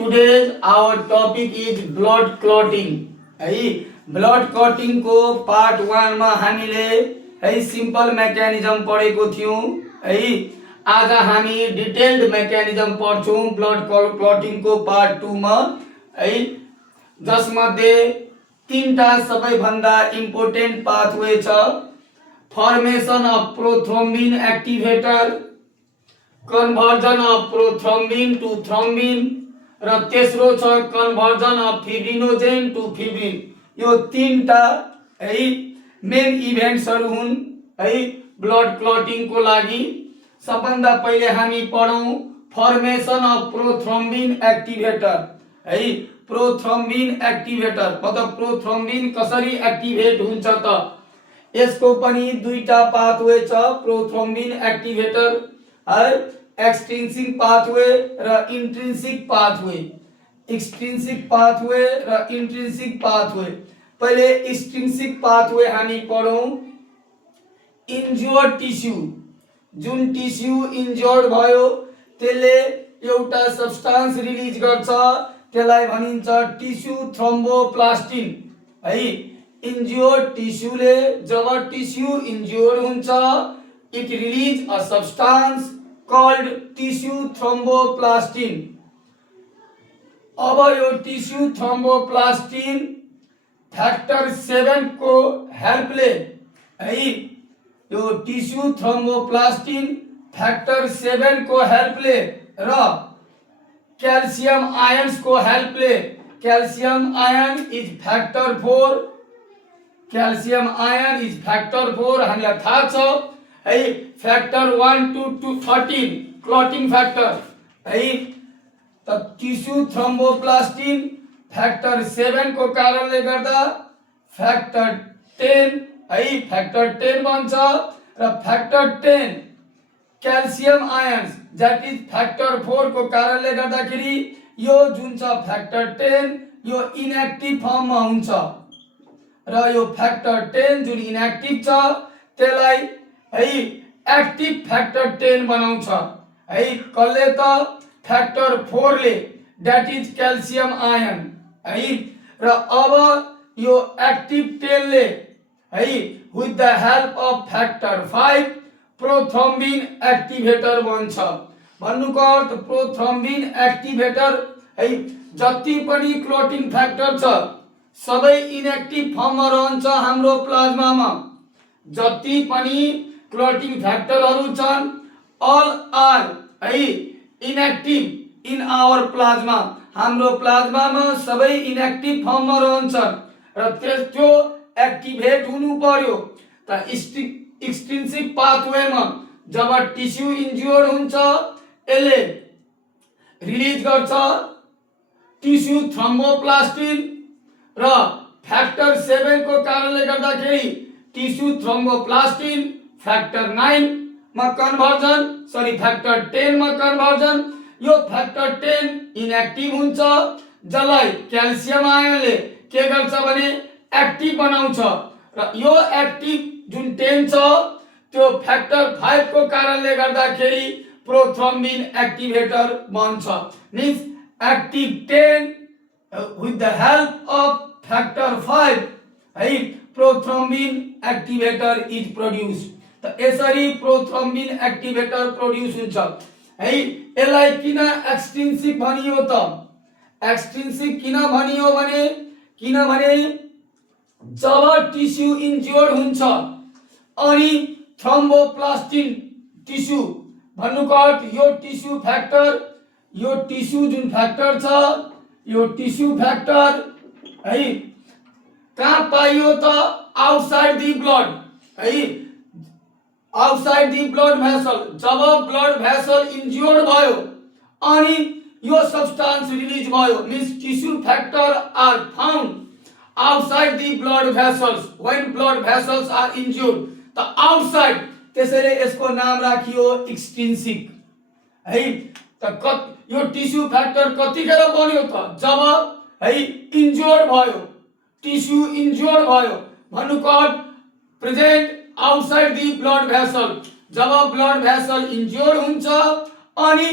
Today's our topic is blood clotting. है blood clotting को part 1 मा हामीले है सिम्पल मेकानिजम पढेको थियौं है। आज हामी डिटेल्ड मेकानिजम पढ्छौं ब्लड क्लटिङ को पार्ट 2 मा है, जसमध्ये तीनटा सबैभन्दा इम्पोर्टेन्ट पाथवे छ। Formation of prothrombin activator, conversion of prothrombin to thrombin र तेस्रो छ conversion of fibrinogen to fibrin. यो तीनटा है मेन इभेन्ट्सहरु हुन् है ब्लड क्लटिङ को लागि। सबभन्दा पहिले हामी पढौं फर्मेसन अफ प्रोथ्रोम्बिन एक्टिभेटर है। प्रोथ्रोम्बिन एक्टिभेटर मतलब प्रोथ्रोम्बिन कसरी एक्टिभेट हुन्छ त, यसको पनि दुईटा पाथवे छ प्रोथ्रोम्बिन एक्टिभेटर है, एक्सट्रिन्सिक पाथवे र इन्ट्रिन्सिक पाथवे। एक्सट्रिन्सिक पाथवे र इन्ट्रिन्सिक पाथवे। पहिले एक्सट्रिन्सिक पाथवे हामी पढौं। इन्ज्योर्ड टिस्यु, जुन टिस्यु इन्ज्योर्ड भयो त्यसले एउटा सब्स्टान्स रिलिज गर्छ, त्यसलाई भनिन्छ टिस्यु थ्रोम्बोप्लास्टिन है। इन्ज्योर्ड टिस्युले जब टिस्यु इन्ज्योर्ड हुन्छ it release a substance called tissue thromboplastin। अब यो टिस्यु थ्रोम्बोप्लास्टिन फैक्टर 7 को हेल्पले है, यो टिस्यु थ्रोम्बोप्लास्टिन फैक्टर 7 को हेल्पले र क्याल्सियम आयन्स को हेल्पले, calcium ion is factor 4, calcium ion is factor 4 हामीलाई थाहा छ है। फैक्टर 1 to 13 क्लटिङ फैक्टर है। त टिस्यु थ्रोम्बोप्लास्टिन फैक्टर 7 को कारणले गर्दा फैक्टर 10 है, फैक्टर 10 बन्छ र factor 10 calcium ions that is factor 4 को कारणले गर्दाखेरि यो जुन छ फैक्टर 10 यो इनएक्टिभ फर्ममा हुन्छ र यो फैक्टर 10 जुन इनएक्टिभ छ त्यसलाई है एक्टिभ फैक्टर 10 बनाउँछ है। कसले त फैक्टर 4 ले दैट इज क्याल्सियम आयन है। र अब यो एक्टिभ 10 ले है with the help of factor 5 prothrombin activator बन्छ। भन्नुको अर्थ प्रोथ्रोम्बिन एक्टिभेटर है जति पनि क्लोटिङ फ्याक्टर छ सबै इनएक्टिभ फर्ममा रहन्छ हाम्रो प्लाज्मामा। जति पनि क्लटिङ फ्याक्टरहरु छन् ऑल आर है इनएक्टिभ इन आवर प्लाज्मा। हाम्रो प्लाज्मामा सबै इनएक्टिभ फर्ममा रहन्छन् र त्यो एक्टिभेट हुनु पर्यो। त एक्सट्रिन्सिक पाथवेमा जब टिस्यु इन्ज्योर्ड हुन्छ यसले रिलिज गर्छ टिस्यु थ्रोम्बोप्लास्टिन र फैक्टर 7 को कारणले गर्दाखेरि टिस्यु थ्रोम्बोप्लास्टिन फैक्टर 9 मा कन्भर्जन सरी फैक्टर 10 मा कन्भर्जन। यो फैक्टर 10 इनएक्टिभ हुन्छ जसलाई क्याल्सियम आयनले के गर्छ भने एक्टिभ बनाउँछ र यो एक्टिभ जुन 10 छ त्यो फैक्टर 5 को कारणले गर्दाखेरि प्रोथ्रोम्बिन एक्टिभेटर बन्छ। Means active 10 with the help of factor 5 है प्रोथ्रोम्बिन एक्टिभेटर इज प्रोड्यूस। त यसरी प्रोथ्रोम्बिन एक्टिभेटर प्रोड्यूस हुन्छ है। यसलाई किन एक्सट्रिन्सिक भनियो त, एक्सट्रिन्सिक किन भनियो भने किनभने जब टिस्यु इन्ज्योर्ड हुन्छ अनि थ्रोम्बोप्लास्टिन टिस्यु भन्नुको अर्थ यो टिस्यु फ्याक्टर, यो टिस्यु जुन फ्याक्टर छ यो टिस्यु फ्याक्टर है कहाँ पाइयो त आउटसाइड दी ब्लड है, आउटसाइड दी ब्लड भेसल। जब ब्लड भेसल इन्ज्योर्ड भयो अनि यो सब्स्टान्स रिलिज भयो means tissue factor are found outside the blood vessels when blood vessels are injured. त आउटसाइड त्यसैले यसको नाम राखियो एक्सट्रिन्सिक है। त यो टिस्यु फ्याक्टर कतिखेर बन्यो त जब है इन्ज्योर्ड भयो, टिस्यु इन्ज्योर्ड भयो भन्नुको अर्थ present outside the blood vessel. जब ब्लड भेसल इन्ज्योर्ड हुन्छ अनि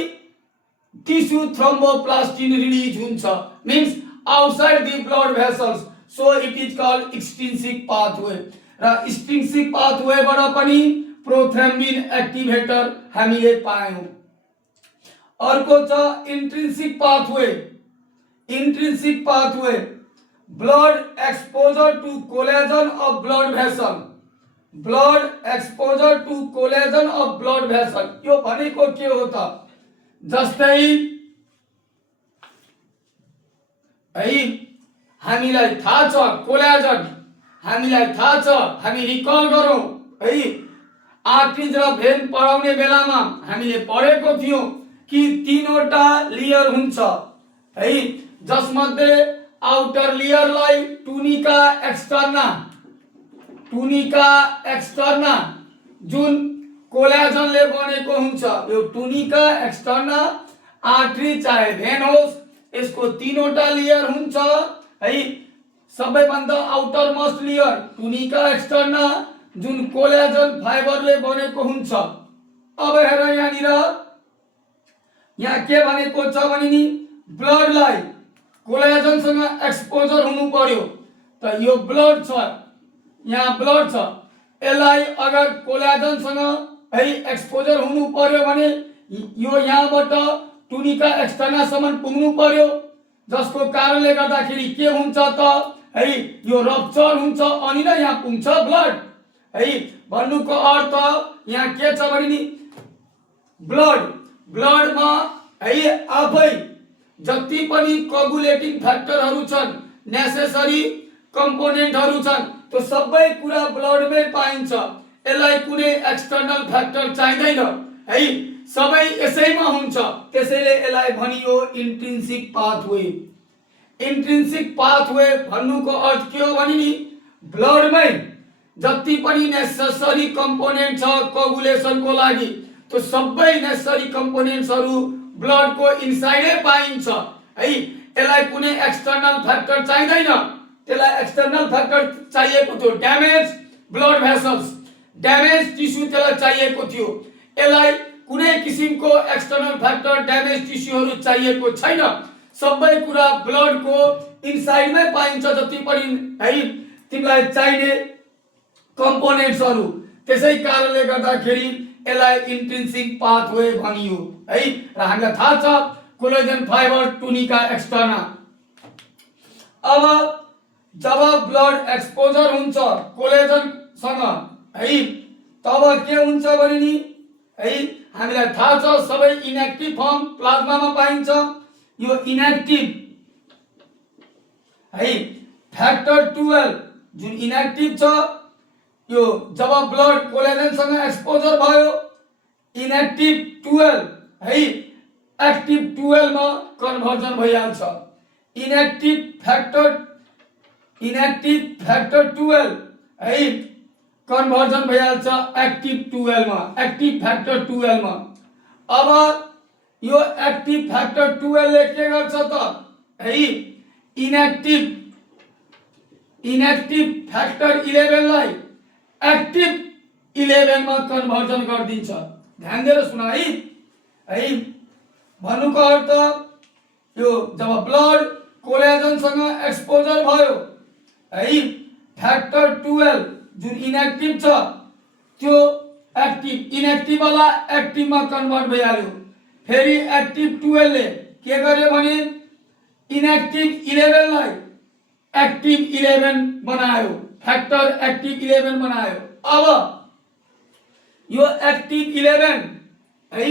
टिस्यू थ्रोम्बोप्लास्टिन रिलीज हुन्छ, means outside the blood vessels, so it is called extrinsic pathway. र एक्सट्रिन्सिक पाथवेबाट पनि प्रोथ्रोम्बिन एक्टिभेटर हामीले पायौं। अर्को छ intrinsic pathway. Intrinsic pathway blood exposure to collagen of blood vessel, blood exposure to collagen of blood vessel. यो भनेको के हो त, जस्तै है हामीलाई थाहा छ कोलेजन, हामीलाई थाहा छ, हामी रिकल गरौँ है, आर्टरिज र भेन पढाउने बेलामा हामीले पढेको थियौं कि तीनवटा लेयर हुन्छ है, जसमध्ये आउटर लेयरलाई टुनिका एक्सटर्ना, टुनिका एक्सटर्ना जुन कोलेजनले बनेको हुन्छ, यो टुनिका एक्सटर्ना आर्टरी चाहे भेन होस्, यसको तीनवटा लेयर हुन्छ है। सबैभन्दा आउटर मोस्ट लेयर टुनिका एक्सटर्ना जुन कोलेजन फाइबरले बनेको हुन्छ। अब हेर यहाँनिर यहाँ के भनेको छ भने नि ब्लडलाई कोलेजनसँग एक्सपोजर हुनु पर्यो, त यो ब्लड छ, यहाँ ब्लड छ, यसलाई अगर कोलेजनसँग है एक्सपोजर हुनु पर्यो भने यो यहाँबाट टुनिका एक्सटर्नासम्म पुग्नु पर्यो, जसको कारणले गर्दाखेरि के हुन्छ त है, यो रप्चर हुन्छ अनि नै यहाँ पुग्छ ब्लड है। भन्नुको अर्थ यहाँ के छ भने नि ब्लडमा है आफै जति पनि कोगुलेटिङ फ्याक्टरहरू छन्, नेसेसरी कम्पोनेन्टहरू छन्, त्यो सबै कुरा ब्लडमै पाइन्छ। यसलाई कुनै एक्सटर्नल फ्याक्टर चाहिँदैन है, सबै यसैमा हुन्छ, त्यसैले यसलाई भनियो इन्ट्रिन्सिक पाथवे। इन्ट्रिन्सिक पाथवे भन्नुको अर्थ के हो भने नि ब्लडमै जति पनि नेसेसरी कम्पोनेन्ट छ कोगुलेसनको लागि, त्यो सबै नेसेसरी कम्पोनेन्ट्सहरू ब्लडको इनसाइडै पाइन्छ है। यसलाई कुनै एक्सटर्नल फ्याक्टर चाहिँदैन, त्यसलाई एक्सटर्नल फ्याक्टर चाहिएको थियो damage blood vessels, damage tissue त्यसलाई चाहिएको थियो। यसलाई कुनै किसिमको एक्सटर्नल फ्याक्टर ड्यामेज टिस्युहरू चाहिएको छैन, सबै कुरा ब्लडको इनसाइडमै पाइन्छ जति पनि है तिमीलाई चाहिने कम्पोनेन्ट्सहरू। त्यसै कारणले गर्दाखेरि यसलाई इन्ट्रिन्सिक पाथवे भनियो है। र हामीलाई थाहा छ कोलेजन फाइबर टुनिका एक्सटर्ना। अब जब ब्लड एक्सपोजर हुन्छ कोलेजनसँग है, तब के हुन्छ भने नि है हामीलाई थाहा छ सबै इनएक्टिभ फर्म प्लाज्मामा पाइन्छ। यो इनएक्टिभ है फ्याक्टर 12 जुन इनएक्टिभ छ, यो जब ब्लड कोलेजनसँग एक्सपोजर भयो इनएक्टिभ 12 है एक्टिभ 12 मा कन्भर्जन भइहाल्छ। इनएक्टिभ फ्याक्टर 12 है कन्भर्जन भइहाल्छ एक्टिभ 12 मा, एक्टिभ फ्याक्टर 12 मा। अब यो एक्टिभ फ्याक्टर 12 ले के गर्छ त है, इनएक्टिभ फ्याक्टर 11 लाई एक्टिभ 11 मा कन्भर्जन गरिदिन्छ। ध्यान दिएर सुन है। भन्नुको अर्थ यो जब ब्लड कोलेजनसँग एक्सपोजर भयो है, फ्याक्टर 12 जुन इनएक्टिभ छ त्यो एक्टिभ, इनएक्टिभवाला एक्टिभमा कन्भर्ट भइहाल्यो। फेरि एक्टिभ 12 ले के गर्यो भने इनएक्टिभ 11 लाई एक्टिभ 11 बनायो, फ्याक्टर एक्टिभ 11 बनायो। अब यो एक्टिभ 11 है,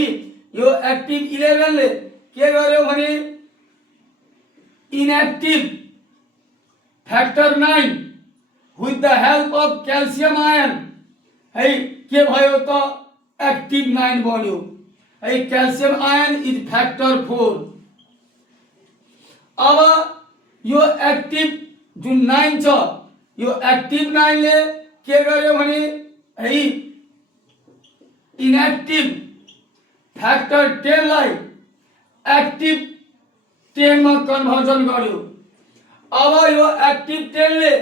यो एक्टिभ 11 ले के गर्यो भने inactive factor 9 with the help of calcium ion है के भयो त एक्टिभ 9 बन्यो है। Calcium ion is factor 4। अब यो एक्टिभ जुन 9 छ, यो एक्टिभ 9 ले के गर्यो भने है इनएक्टिभ फ्याक्टर 10 लाई एक्टिभ 10 मा कन्भर्जन गर्यो। अब यो एक्टिभ 10 ले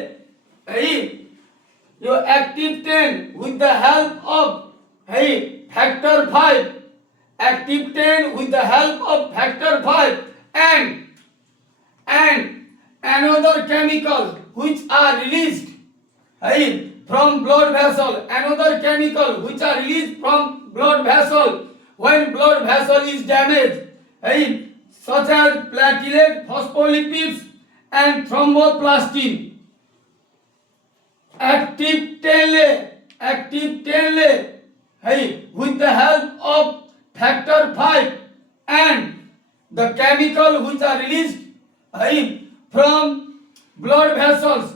है यो active 10 with the help of है factor 5 active 10 with the help of factor 5 and another chemical which are released from blood vessel, another chemical which are released from blood vessel when blood vessel is damaged, such as platelet, phospholipids and thromboplastin. Active 10 with the help of factor 5 and the chemical which are released from blood vessels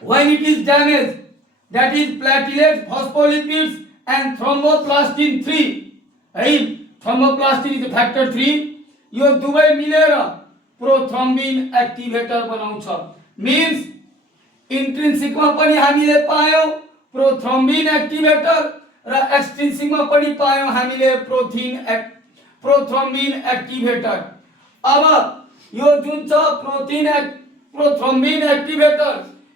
when it is damaged, that is platelets, phospholipids and thromboplastin 3. Thromboplastin is factor 3. यो दुवै मिलेर prothrombin एक्टिभेटर बनाउँछ. Means इन्ट्रिन्सिकमा पनि हामीले पायौं prothrombin एक्टिभेटर र एक्सट्रिन्सिकमा पनि पायौं हामीले prothrombin एक्टिभेटर. अब यो जुन छ प्रोथ्रोम्बिन एक्टिभेटर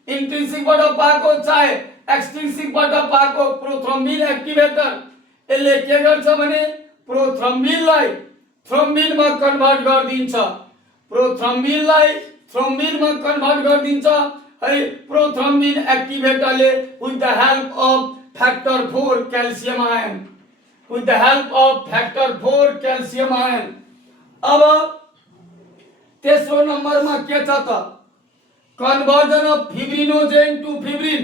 इन्ट्रिन्सिकबाट पाएको चाहे एक्सट्रिन्सिकबाट पाएको प्रोथ्रोम्बिन एक्टिभेटर यसले के गर्छ भने प्रोथ्रोम्बिनलाई थ्रोम्बिनमा कन्भर्ट गरिदिन्छ. प्रोथ्रोम्बिनलाई थ्रोम्बिनमा कन्भर्ट गरिदिन्छ prothrombin एक्टिभेटरले with the help of factor 4 calcium ion, with the help of factor 4 calcium ion. अब तेस्रो नम्बरमा के छ त conversion of fibrinogen to fibrin.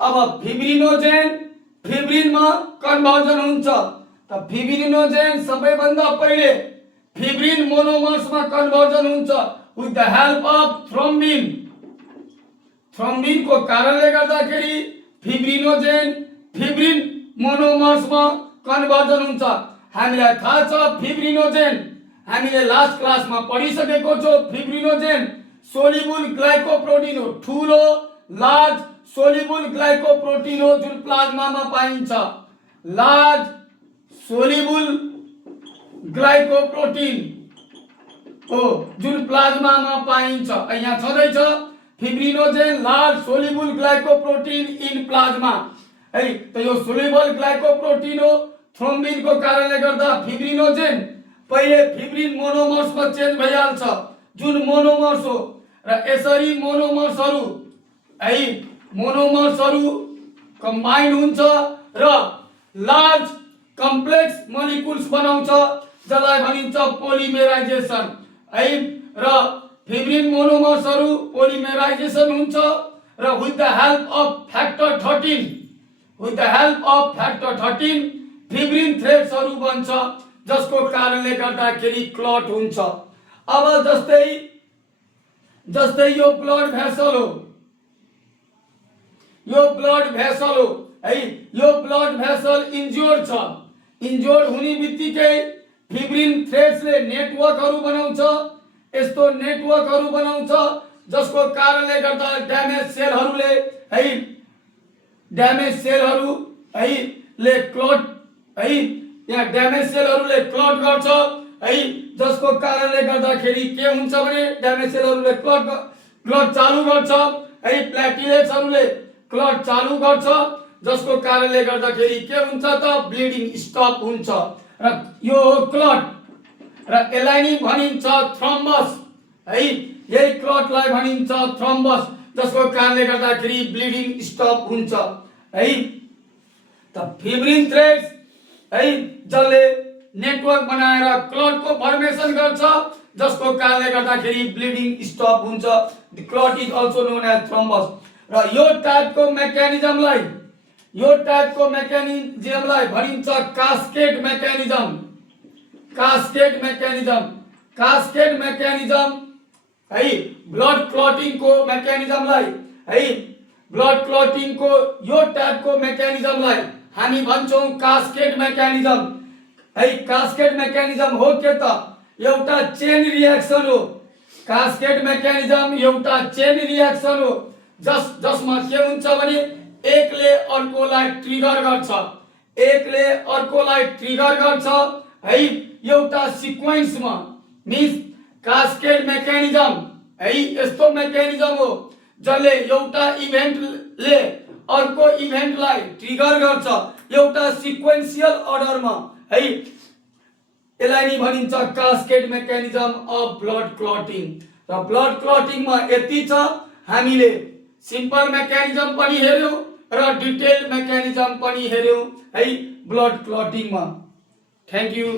अब फिब्रिनमा कन्भर्जन हुन्छ त फिब्रिनोजेन सबैभन्दा पहिले फिब्रिन मोनोमर्समा कन्भर्जन हुन्छ with the help of thrombin. थ्रोम्बिनको कारणले गर्दाखेरि फिब्रिन मोनोमर्समा कन्भर्जन हुन्छ. हामीलाई थाहा छ फिब्रिनोजेन हामीले लास्ट क्लासमा पढिसकेको छौं. फिब्रिनोजेन सोल्युबल ग्लाइकोप्रोटिन हो, ठूलो लार्ज सोल्युबल ग्लाइकोप्रोटिन हो जुन प्लाज्मामा पाइन्छ. लार्ज सोल्युबल ग्लाइकोप्रोटिन हो जुन प्लाज्मामा पाइन्छ. यहाँ छँदैछ fibrinogen large soluble glycoprotein in plasma. त यो सोल्युबल ग्लाइकोप्रोटिन हो. थ्रोम्बिनको कारणले गर्दा फिब्रिनोजेन पहिले फिब्रिन मोनोमर्समा चेन्ज भइहाल्छ जुन मोनोमर्स हो र यसरी मोनोमर्सहरू कम्बाइन हुन्छ र लार्ज कम्प्लेक्स मोलिक्युल्स बनाउँछ जसलाई भनिन्छ पोलिमेराइजेसन. र फिब्रिन मोनोमर्सहरू पोलिमेराइजेसन हुन्छ र with the help of factor 13 fibrin थ्रेड्सहरू बन्छ जसको कारणले गर्दाखेरि क्लट हुन्छ. अब जस्तै यो ब्लड भेसल हो, यो ब्लड भेसल इन्ज्योर्ड छ. इन्ज्योर्ड हुने बित्तिकै फिब्रिन थ्रेड्सले नेटवर्कहरू बनाउँछ. यस्तो नेटवर्कहरू बनाउँछ जसको कारणले गर्दा ड्यामेज सेलहरूले क्लट यहाँ ड्यामेज सेलहरूले क्लट गर्छ जसको कारणले गर्दाखेरि के हुन्छ भने ड्यामेज सेलहरूले क्लट चालु गर्छ. प्लेटलेट्सहरूले क्लट चालु गर्छ जसको कारणले गर्दाखेरि के हुन्छ त ब्लिडिङ स्टप हुन्छ र यो क्लट र यसलाई नि भनिन्छ थ्रोम्बस. यही क्लटलाई भनिन्छ थ्रोम्बस जसको कारणले गर्दाखेरि ब्लिडिङ स्टप हुन्छ. त फिब्रिन थ्रेड्स जसले नेटवर्क बनाएर क्लटको फर्मेसन गर्छ जसको कारणले गर्दाखेरि ब्लिडिङ स्टप हुन्छ. The clot is also known as thrombus. र यो टाइपको मेकानिजमलाई भनिन्छ कास्केड मेकानिजम. ब्लड क्लटिङको यो टाइपको मेकानिजमलाई हामी भन्छौं कास्केड मेकानिजम. कास्केड मेकानिजम हो के त एउटा चेन रिएक्सन हो. कास्केड मेकानिजम एउटा चेन रिएक्सन हो जसमा के हुन्छ भने एकले अर्कोलाई ट्रिगर गर्छ एउटा सिक्वेन्समा. मिन्स कास्केड मेकानिजम यस्तो मेकानिजम हो जसले एउटा इभेन्टले अर्को इभेन्टलाई ट्रिगर गर्छ एउटा सिक्वेन्शियल अर्डरमा है। यसलाई नि भनिन्छ cascade mechanism of blood clotting. र ब्लड क्लटिङमा यति छ, हामीले सिम्पल मेकानिजम पनि हेर्यौं र डिटेल मेकानिजम पनि हेर्यौं है ब्लड क्लटिङमा। Thank you.